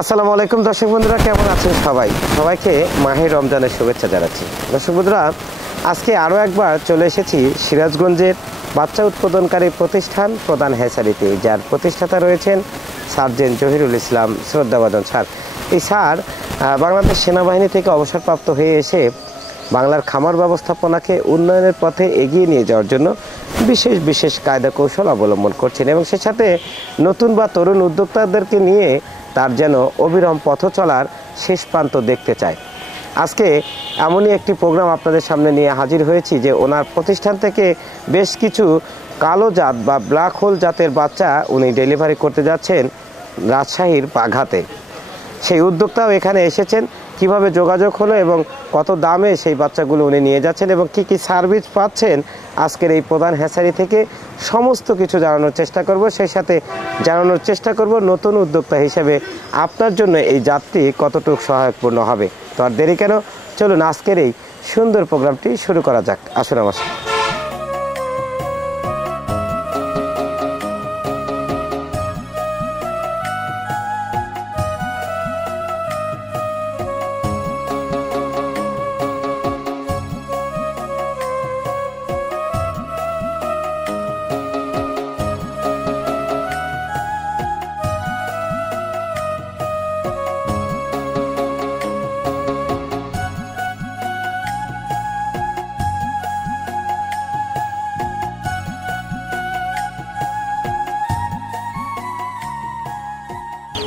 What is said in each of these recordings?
আসসালামু আলাইকুম দর্শক বন্ধুরা, কেমন আছেন সবাই? সবাইকে মাহে রমজানের শুভেচ্ছা জানাচ্ছি। দর্শক বন্ধুরা, আজকে আরও একবার চলে এসেছি সিরাজগঞ্জের বাচ্চা উৎপাদনকারী প্রতিষ্ঠান প্রধান হ্যাচারিতে, যার প্রতিষ্ঠাতা রয়েছেন সার্জেন্ট জহিরুল ইসলাম শ্রদ্ধাভাজন স্যার। এই স্যার বাংলাদেশ সেনাবাহিনী থেকে অবসরপ্রাপ্ত হয়ে এসে বাংলার খামার ব্যবস্থাপনাকে উন্নয়নের পথে এগিয়ে নিয়ে যাওয়ার জন্য বিশেষ বিশেষ কায়দা কৌশল অবলম্বন করছেন এবং সে সাথে নতুন বা তরুণ উদ্যোক্তাদেরকে নিয়ে তার যেন অবিরাম পথ চলার শেষ প্রান্ত দেখতে চায়। আজকে এমনই একটি প্রোগ্রাম আপনাদের সামনে নিয়ে হাজির হয়েছি যে ওনার প্রতিষ্ঠান থেকে বেশ কিছু কালো জাত বা ব্ল্যাক হোল জাতের বাচ্চা উনি ডেলিভারি করতে যাচ্ছেন রাজশাহীর বাঘাতে। সেই উদ্যোক্তাও এখানে এসেছেন, কিভাবে যোগাযোগ হলো এবং কত দামে সেই বাচ্চাগুলো উনি নিয়ে যাচ্ছেন এবং কি কি সার্ভিস পাচ্ছেন আজকের এই প্রধান হ্যাচারি থেকে সমস্ত কিছু জানানোর চেষ্টা করব। সেই সাথে জানানোর চেষ্টা করব নতুন উদ্যোক্তা হিসেবে আপনার জন্য এই যাত্রী কতটুকু সহায়কপূর্ণ হবে। তো আর দেরি কেন, চলুন আজকের এই সুন্দর প্রোগ্রামটি শুরু করা যাক। আসুন আমার সাথে।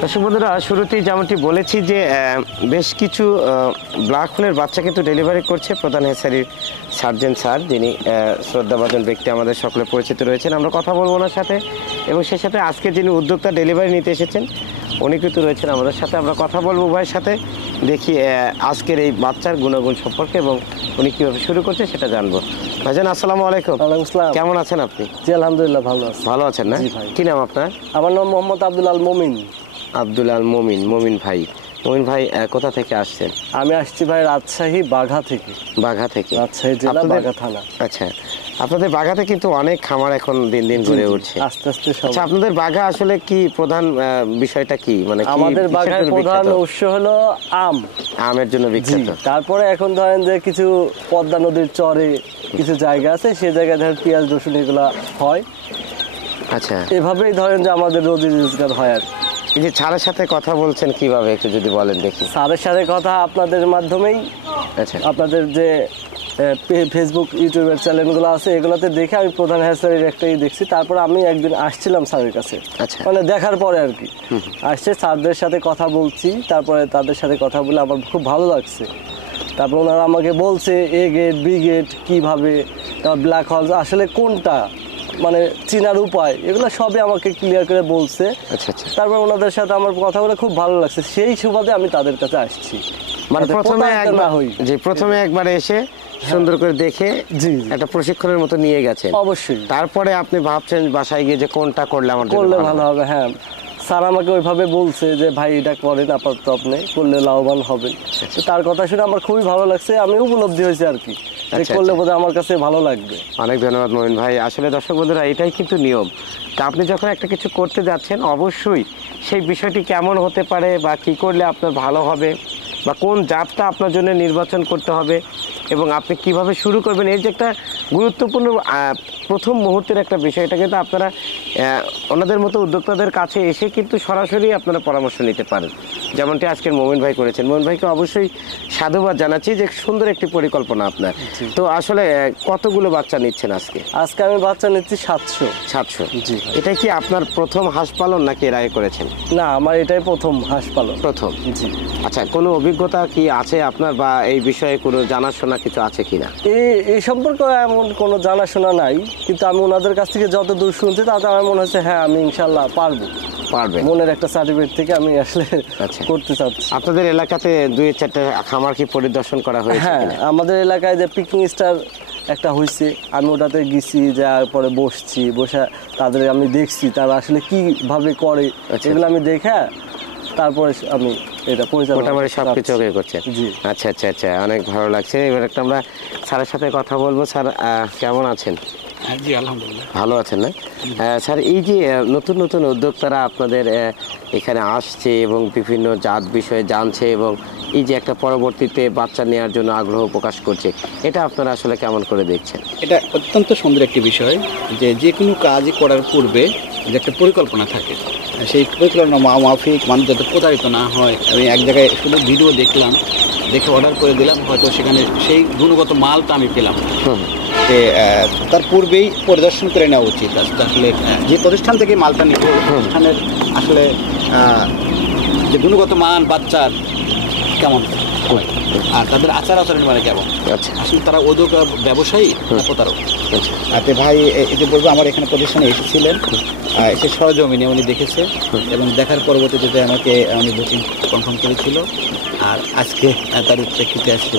দর্শক বন্ধুরা, শুরুতেই যেমনটি বলেছি যে বেশ কিছু ব্ল্যাক হোলের বাচ্চা কিন্তু ডেলিভারি করছে প্রধান হ্যাচারির সার্জেন্ট স্যার, যিনি শ্রদ্ধাভাজন ব্যক্তি আমাদের সকলে পরিচিত রয়েছেন। আমরা কথা বলবো ওনার সাথে এবং সেই সাথে আজকে যিনি উদ্যোক্তা ডেলিভারি নিতে এসেছেন উনি কিন্তু রয়েছেন আমাদের সাথে। আমরা কথা বলবো উভয়ের সাথে, দেখি আজকের এই বাচ্চার গুণাগুণ সম্পর্কে এবং উনি কীভাবে শুরু করছে সেটা জানবো। ভাইজান আসসালামু আলাইকুম। কেমন আছেন আপনি? জি আলহামদুলিল্লাহ ভালো আছি। ভালো আছেন না? কি নাম আপনার? আমার নাম মোহাম্মদ আব্দুল আল মোমিন। আব্দুল আল মোমিন। মোমিন ভাই, মোমিন ভাই কোথা থেকে আসছেন? আমি আসছি ভাই রাজশাহী বাঘা থেকে। বাঘা থেকে? রাজশাহী জেলা বাঘা থানা। আচ্ছা, আপনাদের বাঘাতে কিন্তু অনেক খামার এখন দিন দিন গড়ে উঠছে আস্তে আস্তে। আচ্ছা, আপনাদের বাঘা আসলে কি প্রধান বিষয়টা কি? মানে আমাদের বাঘার প্রধান উৎস হলো আম। আমের জন্য বিখ্যাত। তারপরে এখন ধরেন যে কিছু পদ্মা নদীর চরে কিছু জায়গা আছে, সেই জায়গায় ধরেন পেঁয়াজ রসুন এগুলা হয়। আচ্ছা, এভাবেই ধরেন যে আমাদের রোজি রোজগার হয় আর কি। এই যে স্যারের সাথে কথা বলছেন কিভাবে একটু যদি বলেন দেখি। স্যারের সাথে কথা আপনাদের মাধ্যমেই। আচ্ছা, আপনাদের যে ফেসবুক ইউটিউবের চ্যানেলগুলো আছে এগুলোতে দেখে আমি প্রধান হ্যাচারির একটাই দেখছি। তারপর আমি একদিন আসছিলাম স্যারের কাছে, মানে দেখার পরে আর কি আসছে, স্যারদের সাথে কথা বলছি। তারপরে তাদের সাথে কথা বলে আমার খুব ভালো লাগছে। তারপর ওনারা আমাকে বলছে এ গেট বি গেট কীভাবে, তারপর ব্ল্যাক হোল আসলে কোনটা, মানে চিনার উপায়, এগুলো সবই আমাকে ক্লিয়ার করে বলছে। আচ্ছা আচ্ছা। তারপর ওনাদের সাথে আমার কথা বলে খুব ভালো লাগছে, সেই সুবাদে আমি তাদের কাছে আসছি। মানে প্রথমে একবার এসে সুন্দর করে দেখে একটা প্রশিক্ষণের মতো নিয়ে গেছেন। অবশ্যই। তারপরে আপনি ভাবছেন বাসায় গিয়ে যে কোনটা করলে আমার করলে ভালো হবে। হ্যাঁ, স্যার আমাকে ওইভাবে বলছে যে ভাই এটা করেন, আপাতত আপনি করলে লাভবান হবেন। তো তার কথা শুনে আমার খুবই ভালো লাগছে, আমি উপলব্ধি হয়েছে আর কি, করলে বোধহয় আমার কাছে ভালো লাগবে। অনেক ধন্যবাদ মোমিন ভাই। আসলে দর্শক বন্ধুরা, এটাই কিন্তু নিয়ম। তা আপনি যখন একটা কিছু করতে যাচ্ছেন অবশ্যই সেই বিষয়টি কেমন হতে পারে বা কী করলে আপনার ভালো হবে বা কোন জাতটা আপনার জন্য নির্বাচন করতে হবে এবং আপনি কিভাবে শুরু করবেন, এই যে একটা গুরুত্বপূর্ণ প্রথম মুহূর্তের একটা বিষয়, এটা কিন্তু আপনারা ওনাদের মতো উদ্যোক্তাদের কাছে এসে কিন্তু সরাসরি আপনারা পরামর্শ নিতে পারেন, যেমনটি আজকের মোমিন ভাই করেছেন। মোমিন ভাইকে অবশ্যই সাধুবাদ জানাচ্ছি যে সুন্দর একটি পরিকল্পনা আপনার। তো আসলে কতগুলো বাচ্চা নিচ্ছেন আজকে? আজকে আমি বাচ্চা নিচ্ছি 700। 700? জি। এটা কি আপনার প্রথম হাঁস পালন নাকি এর আগে করেছেন? না, আমার এটাই প্রথম হাঁস পালন। প্রথম? জি। আচ্ছা, কোনো অভিজ্ঞতা কি আছে আপনার বা এই বিষয়ে কোনো জানাশোনা কিছু আছে কিনা? এই সম্পর্কে এমন কোনো জানাশোনা নাই, কিন্তু আমি ওনাদের কাছ থেকে যত দূর শুনছি তাতে আমার মনে হচ্ছে হ্যাঁ আমি ইনশাল্লাহ পারবো। পারবে? মনের একটা সার্টিফিকেট থেকে আমি আসলে করতে চাচ্ছি। আপনাদের এলাকাতে 2-4টা খামার কি পরিদর্শন করা হয়েছে? হ্যাঁ, আমাদের এলাকায় যে পিকনিক স্টার একটা হয়েছে, আমি ওটাতে গেছি, যাওয়ার পরে বসে তাদের আমি দেখছি তারা আসলে কিভাবে করে, এগুলো আমি দেখে তারপরে আমি এটা পরিচালনা সবকিছু করছেন। আচ্ছা আচ্ছা আচ্ছা, অনেক ভালো লাগছে। এবার একটা আমরা স্যারের সাথে কথা বলবো। স্যার কেমন আছেন? জি আলহামদুলিল্লাহ ভালো আছেন না? স্যার, এই যে নতুন নতুন উদ্যোক্তারা আপনাদের এখানে আসছে এবং বিভিন্ন জাত বিষয়ে জানছে এবং এই যে একটা পরবর্তীতে বাচ্চা নেওয়ার জন্য আগ্রহ প্রকাশ করছে, এটা আপনারা আসলে কেমন করে দেখছেন? এটা অত্যন্ত সুন্দর একটি বিষয় যে কোনো কাজই করার পূর্বে যে একটা পরিকল্পনা থাকে, সেই পরিকল্পনা মাফিক মানুষ যাতে প্রতারিত না হয়। আমি এক জায়গায় শুধু ভিডিও দেখলাম, দেখে অর্ডার করে দিলাম, হয়তো সেখানে সেই গুণগত মালটা আমি পেলাম না। তার পূর্বেই পরিদর্শন করে নেওয়া উচিত। আসলে যে প্রতিষ্ঠান থেকে মালটা নিব প্রতিষ্ঠানের আসলে যে গুণগত মান বাচ্চার কেমন হয় আর তাদের আচার আচরণ মানে কেমন। আচ্ছা, আসলে তারা ওদের ব্যবসায়ী প্রতারক। আচ্ছা ভাই, এই যে বলবো আমার এখানে প্রতিষ্ঠানে এসেছিলেন, এসে সরজমিনে উনি দেখেছে এবং দেখার পরবর্তীতে আমাকে উনি বুকিং কনফার্ম করেছিল আর আজকে তার প্রেক্ষিতে আজকে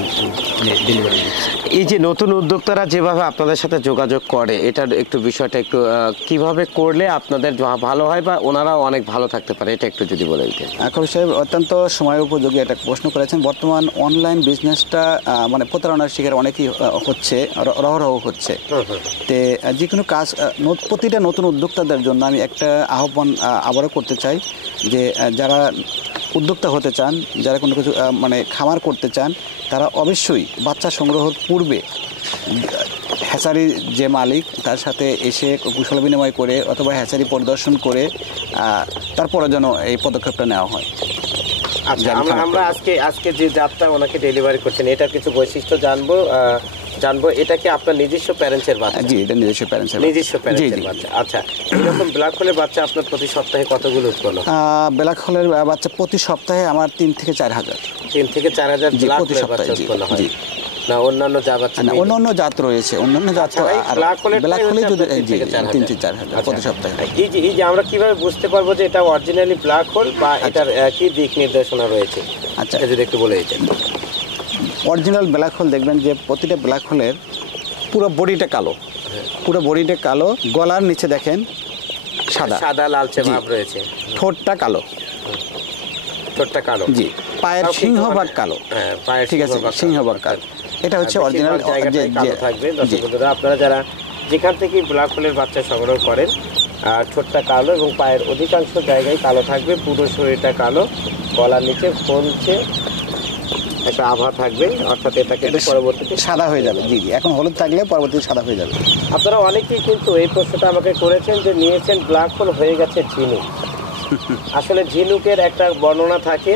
উনি ডেলিভারি দিচ্ছে। এই যে নতুন উদ্যোক্তারা যেভাবে আপনাদের সাথে যোগাযোগ করে, এটার একটু বিষয়টা একটু কিভাবে করলে আপনাদের ভালো হয় বা ওনারাও অনেক ভালো থাকতে পারে, এটা একটু যদি বলে দিতেন। কবির সাহেব অত্যন্ত সময় উপযোগী একটা প্রশ্ন করেছেন। বর্তমান অনলাইন বিজনেসটা মানে প্রতারণার শিকার অনেকেই হচ্ছে, রহরহ হচ্ছে। তে যে কোনো কাজ প্রতিটা নতুন উদ্যোক্তাদের জন্য আমি একটা আহ্বান আবারও করতে চাই যে যারা উদ্যোক্তা হতে চান, যারা কোনো কিছু মানে খামার করতে চান, তারা অবশ্যই বাচ্চা সংগ্রহের পূর্বে হ্যাচারির যে মালিক তার সাথে এসে কুশল বিনিময় করে অথবা হ্যাচারি পরিদর্শন করে তারপরে যেন এই পদক্ষেপটা নেওয়া হয়। আচ্ছা, আমরা আজকে যে জাতটা ওনাকে ডেলিভারি করছেন, এটার কিছু বৈশিষ্ট্য জানবো। এটা কি আপনার নিজস্ব প্যারেন্টসের বাচ্চা? জি, এটা নিজস্ব প্যারেন্টসের বাচ্চা। আচ্ছা, এরকম ব্ল্যাক হোলের বাচ্চা আপনার প্রতি সপ্তাহে কতগুলো উৎপন্ন হয়? ব্ল্যাক হোলের বাচ্চা প্রতি সপ্তাহে আমার 3 থেকে 4 হাজার। 3 থেকে 4 হাজার ব্ল্যাক হোলের বাচ্চা উৎপন্ন হয়? না, অন্যান্য যা বাচ্চা? না, অন্যান্য জাত রয়েছে, অন্যান্য জাত। ব্ল্যাক হোলের যদি 3 থেকে 4 হাজার প্রতি সপ্তাহে। এই যে আমরা কিভাবে বুঝতে পারবো যে এটা অরিজিনালি ব্ল্যাক হোল বা এটার কি দিক নির্দেশনা রয়েছে? আচ্ছা, যদি একটু বলে দিতেন। অরিজিনাল ব্ল্যাক হোল দেখবেন যে প্রতিটা ব্ল্যাক হোলের পুরো বডিটা কালো, পুরো বডিটা কালো। গলার নিচে দেখেন সাদা লালচে ভাব রয়েছে। ঠোঁটটা কালো, জি। পায়ের সিংহভাগ কালো। ঠিক আছে, সিংহভাগ কালো। এটা হচ্ছে অরিজিনাল থাকবে। দর্শক বন্ধুরা, আপনারা যারা যেখান থেকে ব্ল্যাক হোলের বাচ্চা সংগ্রহ করেন, ঠোঁটটা কালো এবং পায়ের অধিকাংশ জায়গায় কালো থাকবে, পুরো শরীরটা কালো, গলার নিচে ফোনছে একটা আভা থাকবে, অর্থাৎ এটাকে পরবর্তীতে সাদা হয়ে যাবে। জি, এখন হলুদ থাকলে পরবর্তীতে সাদা হয়ে যাবে। আপনারা অনেকেই কিন্তু এই প্রশ্নটা আমাকে করেছেন যে নিয়েছেন ব্ল্যাক হোল, হয়ে গেছে ঝিনুক। আসলে ঝিনুকের একটা বর্ণনা থাকে,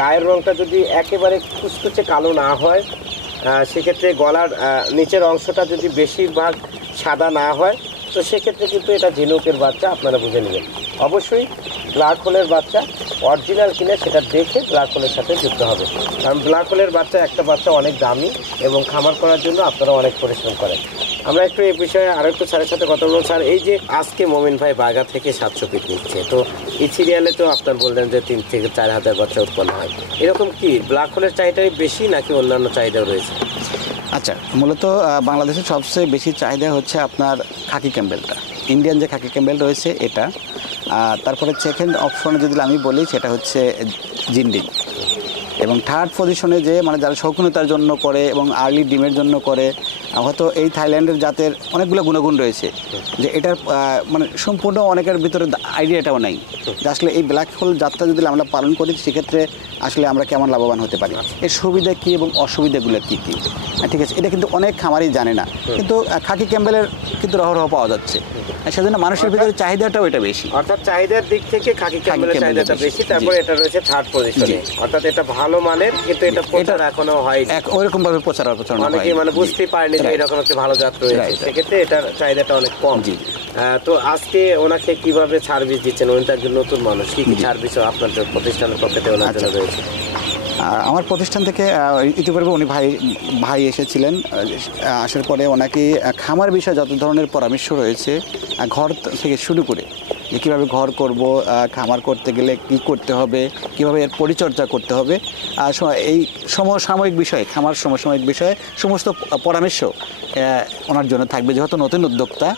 গায়ের রংটা যদি একেবারে কুচকুচে কালো না হয়, সেক্ষেত্রে গলার নিচের অংশটা যদি বেশিরভাগ সাদা না হয়, তো সেক্ষেত্রে কিন্তু এটা ঝিনুকের বাচ্চা, আপনারা বুঝে নেবেন। অবশ্যই ব্ল্যাক হোলের বাচ্চা অরিজিনাল কিনে সেটা দেখে ব্ল্যাক হোলের সাথে যুক্ত হবে, কারণ ব্ল্যাক হোলের বাচ্চা একটা বাচ্চা অনেক দামি এবং খামার করার জন্য আপনারা অনেক পরিশ্রম করেন। আমরা একটু এই বিষয়ে আরও একটু স্যারের সাথে কথা বলবো। স্যার, এই যে আজকে মোমিন ভাই বাগা থেকে 700 পিস নিচ্ছে, তো এই সিরিয়ালে তো আপনার বললেন যে 3 থেকে 4 হাজার বাচ্চা উৎপন্ন হয়, এরকম কি ব্ল্যাক হোলের চাহিদাই বেশি নাকি অন্যান্য চাহিদাও রয়েছে? আচ্ছা, মূলত বাংলাদেশের সবচেয়ে বেশি চাহিদা হচ্ছে আপনার খাকি ক্যাম্বেলটা, ইন্ডিয়ান যে খাকি ক্যাম্বেল রয়েছে এটা। তারপরে সেকেন্ড অপশনে যদি আমি বলি সেটা হচ্ছে জিন্ডিং, এবং থার্ড পজিশনে যে মানে যারা শৌখিনতার জন্য করে এবং আর্লি ডিমের জন্য করে, হয়তো এই থাইল্যান্ডের জাতের অনেকগুলো গুণগুণ রয়েছে যে এটার মানে সম্পূর্ণ অনেকের ভিতরে আইডিয়াটাও নেই যে আসলে এই ব্ল্যাক হোল জাতটা যদি আমরা পালন করি সেক্ষেত্রে আসলে আমরা কেমন লাভবান হতে পারি, এর সুবিধা কী এবং অসুবিধাগুলো কী কী। ঠিক আছে, এটা কিন্তু অনেক খামারই জানে না, কিন্তু খাকি ক্যাম্বেলের কিন্তু রহরহ পাওয়া যাচ্ছে, সেজন্য মানুষের ভিতরে চাহিদাটাও এটা বেশি। অর্থাৎ চাহিদার দিক থেকে খাকি ক্যাম্বেলের চাহিদাটা বেশি। তারপরে এটা রয়েছে থার্ড পজিশনে, অর্থাৎ এটা ভালো মানের, কিন্তু এটা প্রচার এখনো হয় ওইরকম ভাবে প্রচার অনেকে মানে বুঝতে পারেনি যে এরকম একটা ভালো জাত রয়েছে, সেক্ষেত্রে এটার চাহিদাটা অনেক কম। তো আজকে ওনাকে কিভাবে সার্ভিস দিচ্ছেন? উনি তো একজন নতুন মানুষ, কি কি সার্ভিস আপনাদের প্রতিষ্ঠানের পক্ষে ওনার জন্য রয়েছে? আমার প্রতিষ্ঠান থেকে ইতিপূর্বে উনি ভাই এসেছিলেন, আসার পরে ওনাকে খামার বিষয়ে যত ধরনের পরামর্শ রয়েছে, ঘর থেকে শুরু করে যে কীভাবে ঘর করব, খামার করতে গেলে কি করতে হবে, কিভাবে এর পরিচর্যা করতে হবে, এই সমসাময়িক বিষয়ে, খামার সমসাময়িক বিষয়ে সমস্ত পরামর্শ ওনার জন্য থাকবে। যেহেতু নতুন উদ্যোক্তা,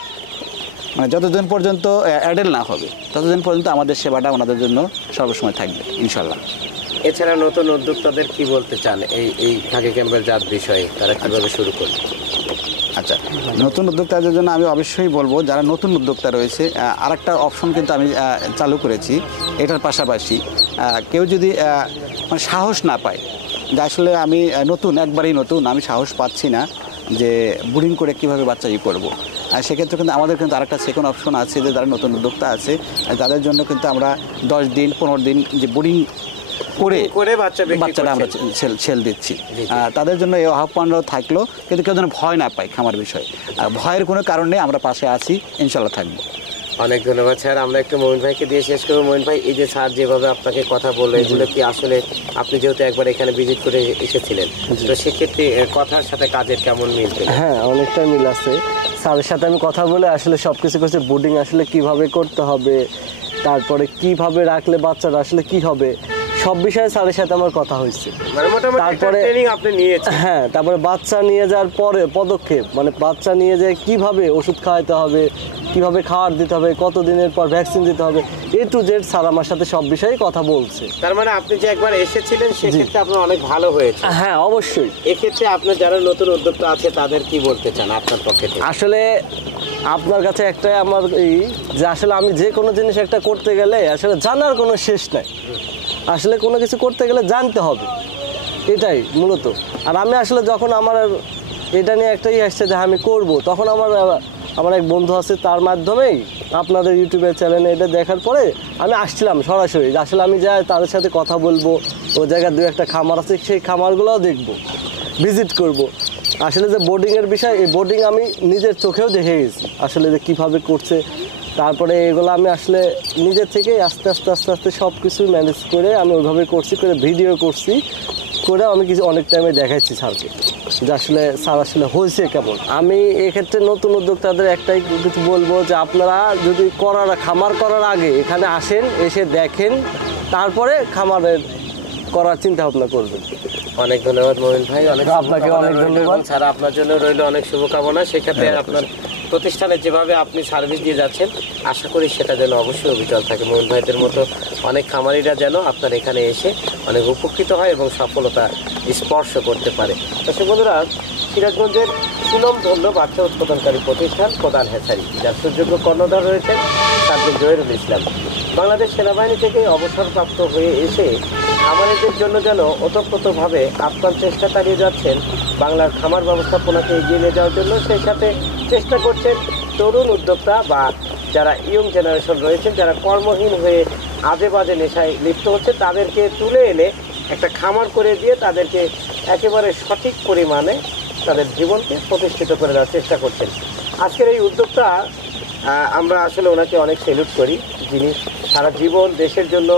মানে যতদিন পর্যন্ত অ্যাডেল না হবে ততদিন পর্যন্ত আমাদের সেবাটা ওনাদের জন্য সর্বসময় থাকবে ইনশাল্লাহ। এছাড়া নতুন উদ্যোক্তাদের কি বলতে চান এই খাকি ক্যাম্বেল জাত বিষয়ে, তারা কিভাবে শুরু করবে? আচ্ছা, নতুন উদ্যোক্তাদের জন্য আমি অবশ্যই বলবো, যারা নতুন উদ্যোক্তা রয়েছে আরেকটা অপশন কিন্তু আমি চালু করেছি। এটার পাশাপাশি কেউ যদি মানে সাহস না পায় যে আসলে আমি নতুন, একবারেই নতুন, আমি সাহস পাচ্ছি না যে ব্রিডিং করে কীভাবে বাচ্চা করবো, আর সেক্ষেত্রে কিন্তু আমাদের কিন্তু আরেকটা সেকেন্ড অপশন আছে, যে যারা নতুন উদ্যোক্তা আছে তাদের জন্য কিন্তু আমরা 10 দিন 15 দিন যে ব্রিডিং করে বাচ্চাটা আমরা সেল দিচ্ছি। তাদের জন্য এই আহ্বানও থাকলো, কিন্তু কেউ যেন ভয় না পায় খামার বিষয়ে। ভয়ের কোনো কারণ নেই, আমরা পাশে আছি, ইনশাল্লাহ থাকবো। অনেক ধন্যবাদ স্যার। আমরা একটু মমিন ভাইকে দিয়ে শেষ করবো। মমিন ভাই, এই যে স্যার যেভাবে আপনাকে কথা বললো, এগুলো কি আসলে আপনি যেহেতু একবার এখানে ভিজিট করে এসেছিলেন, তো সেক্ষেত্রে কথার সাথে কাজের কেমন মিল? হ্যাঁ, অনেকটা মিল আছে। স্যারের সাথে আমি কথা বলে আসলে সব কিছু করছি, বোর্ডিং আসলে কিভাবে করতে হবে, তারপরে কিভাবে রাখলে বাচ্চারা আসলে কি হবে, সব বিষয়ে স্যারের সাথে আমার কথা হয়েছে। তারপরে হ্যাঁ, তারপরে বাচ্চা নিয়ে যাওয়ার পরে পদক্ষেপ, মানে বাচ্চা নিয়ে যেয়ে কিভাবে ওষুধ খাওয়াতে হবে, কিভাবে খাবার দিতে হবে, কতদিনের পর ভ্যাকসিন দিতে হবে, এ টু জেড স্যার আমার সাথে সব বিষয়ে কথা বলছে। তার মানে আপনি যে একবার এসেছিলেন সেক্ষেত্রে আপনার অনেক ভালো হয়েছে। হ্যাঁ, অবশ্যই। এক্ষেত্রে আপনার যারা নতুন উদ্যোক্তা আছে তাদের কি বলতে চান আপনার পক্ষে থেকে? আসলে আপনার কাছে একটাই আমার যে আসলে আমি যে কোনো জিনিস একটা করতে গেলে আসলে জানার কোনো শেষ নাই। আসলে কোনো কিছু করতে গেলে জানতে হবে, এটাই মূলত। আর আমি আসলে যখন আমার এটা নিয়ে একটাই আসছে যে আমি করব, তখন আমার এক বন্ধু আছে, তার মাধ্যমেই আপনাদের ইউটিউবের চ্যানেলে এটা দেখার পরে আমি আসছিলাম সরাসরি। আসলে আমি যাই তাদের সাথে কথা বলবো, ও জায়গায় 2-1টা খামার আছে, সেই খামারগুলোও দেখবো, ভিজিট করব। আসলে যে বোর্ডিংয়ের বিষয়, এই বোর্ডিং আমি নিজের চোখেও দেখে গেছি আসলে যে কীভাবে করছে। তারপরে এগুলো আমি আসলে নিজের থেকে আস্তে আস্তে সব কিছু ম্যানেজ করে আমি ওইভাবে করছি, করে ভিডিও করছি, করে আমি কিছু অনেক টাইমে দেখাচ্ছি স্যারকে যে আসলে স্যার আসলে হয়েছে কেমন। আমি এক্ষেত্রে নতুন উদ্যোক্তাদের একটাই কিছু বলবো যে আপনারা যদি খামার করার আগে এখানে আসেন, এসে দেখেন, তারপরে খামারের করার চিন্তা ভাবনা করবেন। অনেক ধন্যবাদ মমিন ভাই। আপনাকে অনেক ধন্যবাদ। স্যার, আপনার জন্য রইল অনেক শুভকামনা। সেক্ষেত্রে আপনার প্রতিষ্ঠানে যেভাবে আপনি সার্ভিস দিয়ে যাচ্ছেন, আশা করি সেটা যেন অবশ্যই অবিচল থাকে। মমিন ভাইদের মতো অনেক খামারিরা যেন আপনার এখানে এসে অনেক উপকৃত হয় এবং সফলতা স্পর্শ করতে পারে। দর্শক বন্ধুরা, সিরাজগঞ্জের সুনামধন্য বাচ্চা উৎপাদনকারী প্রতিষ্ঠান প্রধান হ্যাচারি, যার সুযোগ্য কর্ণধার রয়েছেন সার্জেন্ট জহিরুল ইসলাম। বাংলাদেশ সেনাবাহিনী থেকে অবসরপ্রাপ্ত হয়ে এসে খামারিদের জন্য যেন ওতপ্রোতভাবে আপ্রাণ চেষ্টা চালিয়ে যাচ্ছেন বাংলার খামার ব্যবস্থাপনাকে এগিয়ে নিয়ে যাওয়ার জন্য। সেই সাথে চেষ্টা করছেন তরুণ উদ্যোক্তা বা যারা ইয়ং জেনারেশন রয়েছেন, যারা কর্মহীন হয়ে আজে বাজে নেশায় লিপ্ত হচ্ছে, তাদেরকে তুলে এনে একটা খামার করে দিয়ে তাদেরকে একেবারে সঠিক পরিমাণে তাদের জীবনকে প্রতিষ্ঠিত করে দেওয়ার চেষ্টা করছেন। আজকের এই উদ্যোক্তা, আমরা আসলে ওনাকে অনেক স্যালুট করি, যিনি সারা জীবন দেশের জন্য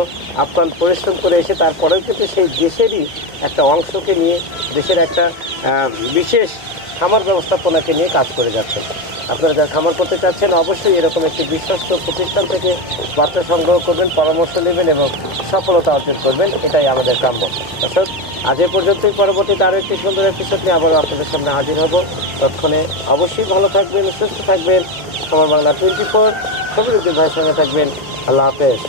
আপ্রাণ পরিশ্রম করে এসে তারপরেও কিন্তু সেই দেশেরই একটা অংশকে নিয়ে, দেশের একটা বিশেষ খামার ব্যবস্থাপনাকে নিয়ে কাজ করে যাচ্ছেন। আপনারা যারা খামার করতে চাচ্ছেন, অবশ্যই এরকম একটি বিশ্বস্ত প্রতিষ্ঠান থেকে বার্তা সংগ্রহ করবেন, পরামর্শ নেবেন এবং সফলতা অর্জন করবেন, এটাই আমাদের কাম্য। অর্থাৎ আজ এ পর্যন্তই। পরবর্তীতে আরও একটি সুন্দর এপিসোড নিয়ে আবারও আপনাদের সামনে হাজির হব। ততক্ষণে অবশ্যই ভালো থাকবেন, সুস্থ থাকবেন। খামার বাংলা 24 খবরুদ্দিন ভাইয়ের সঙ্গে থাকবেন। আল্লাহ হাফেজ।